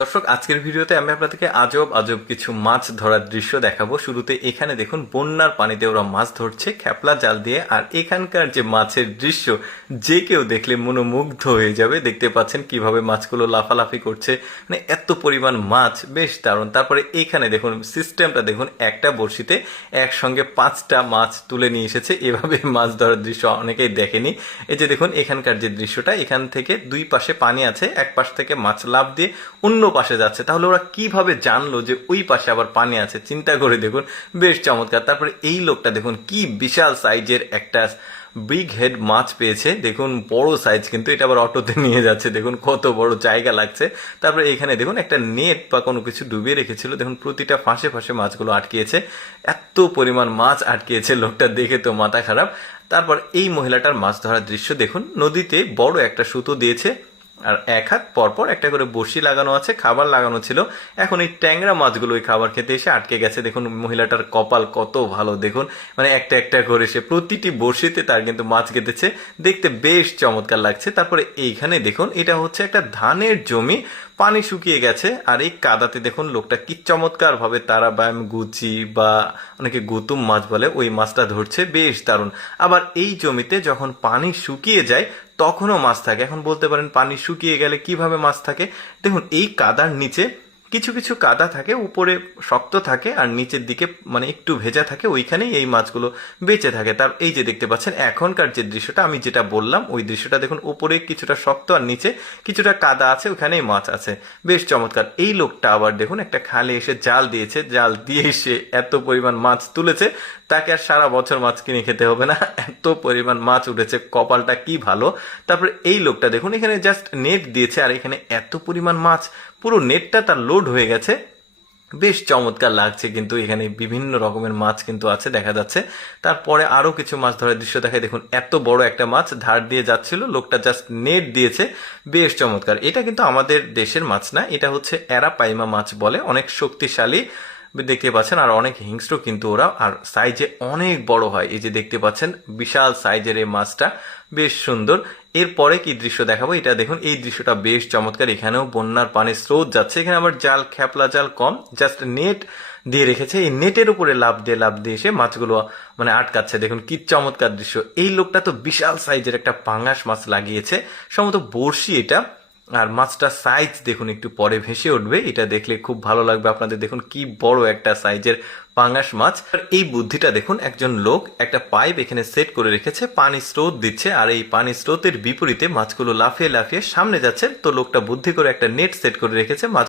দর্শক, আজকের ভিডিওতে আমি আপনাদেরকে আজব আজব কিছু মাছ ধরার দৃশ্য দেখাবো। শুরুতে এখানে দেখুন বন্যার পানিতে ওরা মাছ ধরছে খেপলা জাল দিয়ে। আর এখানকার যে মাছের দৃশ্য, যে কেউ দেখলে মনোমুগ্ধ হয়ে যাবে। দেখতে পাচ্ছেন কিভাবে মাছগুলো লাফালাফি করছে, মানে এত পরিমাণ মাছ, বেশ দারুণ। তারপরে এখানে দেখুন সিস্টেমটা দেখুন, একটা বড়শিতে একসঙ্গে 5টা মাছ তুলে নিয়ে এসেছে। এভাবে মাছ ধরার দৃশ্য অনেকেই দেখেনি। এই যে দেখুন এখানকার যে দৃশ্যটা, এখান থেকে দুই পাশে পানি আছে, এক পাশ থেকে মাছ লাফ দিয়ে অন্য পাশে যাচ্ছে। তাহলে ওরা কিভাবে জানলো যে ওই পাশে আবার পানি আছে, চিন্তা করে দেখুন, বেশ চমৎকার। তারপরে এই লোকটা দেখুন কি বিশাল সাইজের একটা বিগ হেড মাছ পেয়েছে। দেখুন বড় সাইজ, কিন্তু এটা আবার অটোতে নিয়ে যাচ্ছে। দেখুন কত বড় জায়গা লাগছে। তারপরে এখানে দেখুন একটা নেট বা কোনো কিছু ডুবিয়ে রেখেছিল। দেখুন প্রতিটা ফাঁসে ফাঁসে মাছগুলো আটকিয়েছে। এত পরিমাণ মাছ আটকিয়েছে, লোকটা দেখে তো মাথা খারাপ। তারপর এই মহিলাটার মাছ ধরার দৃশ্য দেখুন, নদীতে বড় একটা সুতো দিয়েছে, আর এক হাত পরপর একটা করে বড়শি লাগানো আছে, খাবার লাগানো ছিল। এখন এই ট্যাংরা মাছগুলো ওই খাবার খেতে এসে আটকে গেছে। দেখুন মহিলাটার কপাল কত ভালো, দেখুন মানে একটা একটা করে সে প্রতিটি বড়শিতে তার কিন্তু মাছ গেঁথেছে। দেখতে বেশ চমৎকার লাগছে। তারপরে এইখানে দেখুন, এটা হচ্ছে একটা ধানের জমি, পানি শুকিয়ে গেছে। আর এই কাদাতে দেখুন লোকটা কি চমৎকার ভাবে তারা ব্যায়াম গুচি বা অনেকে গুতুম মাছ বলে, ওই মাছটা ধরছে, বেশ দারুণ। আবার এই জমিতে যখন পানি শুকিয়ে যায় তখনও মাছ থাকে। এখন বলতে পারেন পানি শুকিয়ে গেলে কিভাবে মাছ থাকে। দেখুন এই কাদার নিচে কিছু কিছু কাদা থাকে, উপরে শক্ত থাকে আর নিচের দিকে মানে একটু ভেজা থাকে, ওইখানেই এই মাছগুলো বেঁচে থাকে। তার এই যে দেখতে পাচ্ছেন এখনকার যে দৃশ্যটা, আমি যেটা বললাম ওই দৃশ্যটা দেখুন, উপরে কিছুটা শক্ত আর নিচে কিছুটা কাদা আছে, ওখানেই মাছ আছে, বেশ চমৎকার। এই লোকটা আবার দেখুন একটা খালে এসে জাল দিয়েছে, জাল দিয়ে এসে এত পরিমাণ মাছ তুলেছে, তাকে আর সারা বছর মাছ কিনে খেতে হবে না, এত পরিমাণ মাছ উঠেছে, কপালটা কি ভালো। তারপরে এই লোকটা দেখুন এখানে জাস্ট নেট দিয়েছে, আর এখানে এত পরিমাণ মাছ, পুরো নেটটা তার লোড হয়ে গেছে। বেশ চমৎকার লাগছে, কিন্তু এখানে বিভিন্ন রকমের মাছ কিন্তু আছে দেখা যাচ্ছে। তারপরে আরো কিছু মাছ ধরার দৃশ্য দেখায়। দেখুন এত বড় একটা মাছ ধার দিয়ে যাচ্ছিল, লোকটা জাস্ট নেট দিয়েছে, বেশ চমৎকার। এটা কিন্তু আমাদের দেশের মাছ না, এটা হচ্ছে অ্যারাপাইমা মাছ বলে, অনেক শক্তিশালী দেখতে পাচ্ছেন, আর অনেক হিংস্র কিন্তু ওরা, আর সাইজে অনেক বড় হয়। এই যে দেখতে পাচ্ছেন বিশাল সাইজের এই মাছটা, বেশ সুন্দর। এরপরে কি দৃশ্য দেখাবো, এটা দেখুন, এই দৃশ্যটা বেশ চমৎকার। এখানেও বন্যার পানির স্রোত যাচ্ছে, এখানে আবার জাল, খেপলা জাল কম, জাস্ট নেট দিয়ে রেখেছে। এই নেটের উপরে লাফ দিয়ে এসে মাছগুলো মানে আটকাচ্ছে। দেখুন কি চমৎকার দৃশ্য। এই লোকটা তো বিশাল সাইজের একটা পাঙ্গাস মাছ লাগিয়েছে, সম্ভবত বড়শি এটা। আর মাছটার সাইজ দেখুন, একটু পরে ভেসে উঠবে, এটা দেখলে খুব ভালো লাগবে আপনাদের। দেখুন কি বড় একটা সাইজের পাঙ্গাস মাছ। আর এই বুদ্ধিটা দেখুন, একজন লোক একটা পাইপ এখানে সেট করে রেখেছে, পানি স্রোত দিচ্ছে, আর এই পানি স্রোতের বিপরীতে মাছগুলো লাফিয়ে লাফিয়ে সামনে যাচ্ছে। তো লোকটা বুদ্ধি করে একটা নেট সেট করে রেখেছে, মাছ